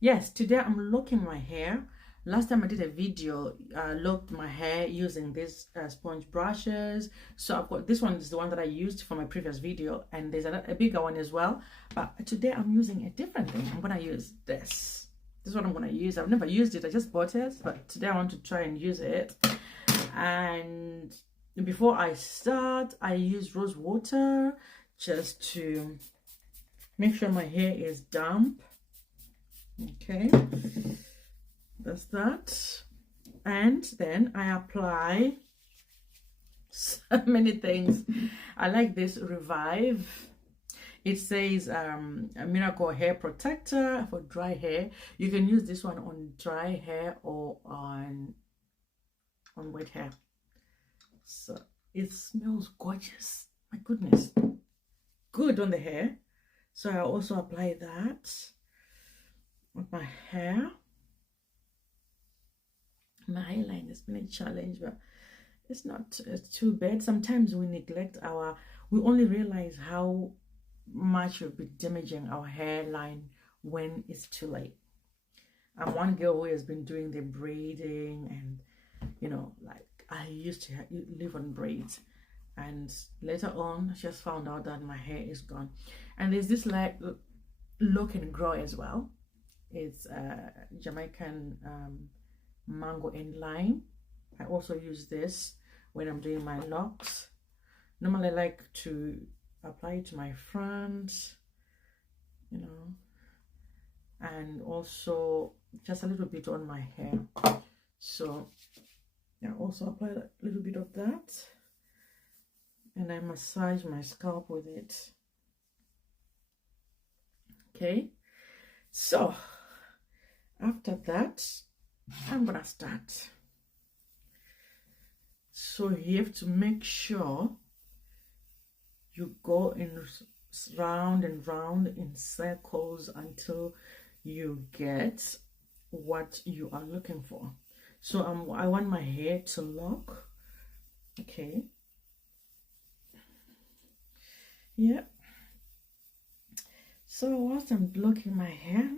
Yes, today I'm locking my hair. Last time I did a video, locked my hair using these sponge brushes. So I've got this one is the one that I used for my previous video, and there's a bigger one as well. But today I'm using a different thing. I'm gonna use this. This is what I'm gonna use. I've never used it. I just bought it, but today I want to try and use it. And before I start, I use rose water just to make sure my hair is damp. Okay, that's that. And then I apply so many things. I like this Revive. It says a miracle hair protector for dry hair. You can use this one on dry hair or on wet hair. So it smells gorgeous. My goodness, good on the hair. So I also apply that with my hair. My hairline has been a challenge, but it's not too bad. Sometimes we neglect we only realize how much we'll be damaging our hairline when it's too late. I'm one girl who has been doing the braiding, and like I used to live on braids, and later on I just found out that my hair is gone. And there's this like Look and Grow as well. It's Jamaican mango and lime. I also use this when I'm doing my locks. Normally I like to apply it to my front, and also just a little bit on my hair. So I also apply a little bit of that, and I massage my scalp with it. Okay, so after that I'm gonna start. So you have to make sure you go in round and round in circles until you get what you are looking for. So I want my hair to lock. Okay, yeah. So whilst I'm locking my hair,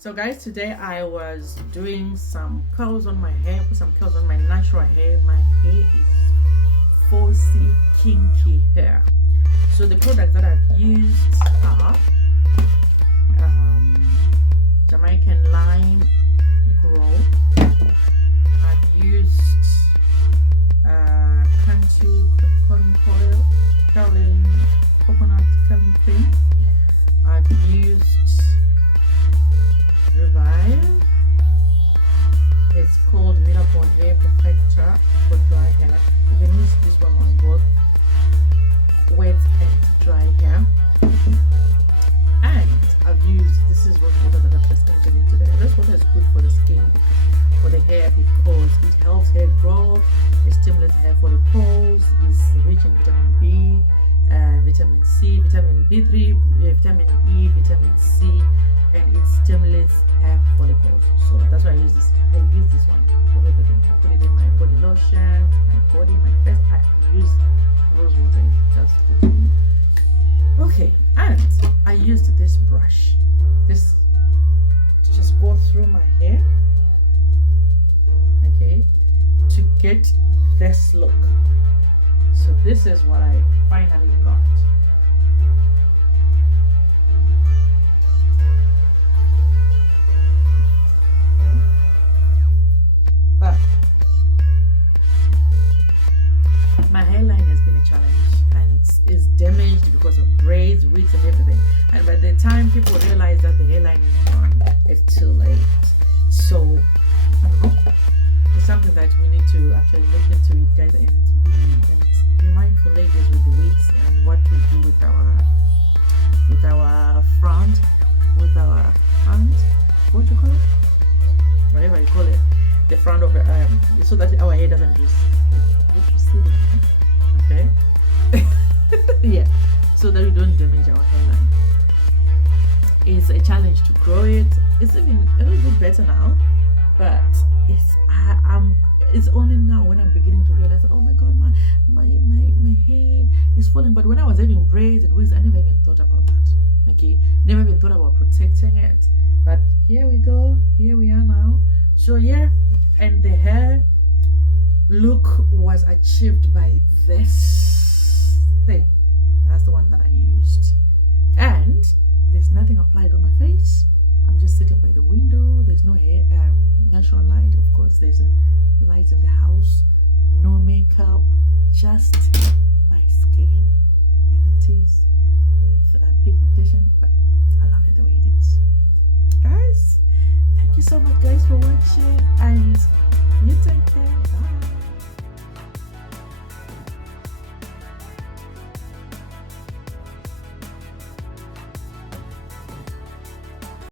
so guys, today I was doing some curls on my hair, put some curls on my natural hair. My hair is 4C kinky hair. So the products that I've used are Jamaican lime grow. I've used Cantu cotton coil coconut curling cream. I've used Revive. It's called Miracle Hair Protector for dry hair. You can use this one on both wet and dry hair. And I've used, this is rose water that I've just entered in today. Rose water is good for the skin, for the hair, because it helps hair grow, it stimulates hair follicles, it's rich in vitamin B, vitamin C, vitamin B3, vitamin E, vitamin C, and it stimulates hair follicles. So that's why I use this. I use this one for everything. I put it in my body lotion, my body, my face. I use rose water. It's just good. Okay, and I used this brush, this to just go through my hair, okay, to get this look. So this is what I finally got. But my hairline has been a challenge, and is damaged because of braids, wigs, and everything. And by the time people realize that the hairline is gone, it's too late. So I don't know. It's something that we need to actually look into, it, guys. guys, and be mindful, ladies, with the wigs and what we do with our front, what do you call it? Whatever you call it, the front of the so that our hair doesn't just receding, okay? Yeah, so that we don't damage our hairline. It's a challenge to grow it. It's even a little bit better now, but it's only now when I'm beginning to realize that, oh my god, my hair is falling. But when I was having braids and wigs, I never even thought about that. Okay, never even thought about protecting it. But here we go, here we are now. So yeah, and the hair look was achieved by this thing. That's the one that I used, and there's nothing applied on my face. I'm just sitting by the window. There's no hair, natural light. Of course, there's a light in the house. No makeup, just my skin as it is, with pigmentation. But I love it the way it is. Guys, thank you so much, guys, for watching, and you take care. Bye.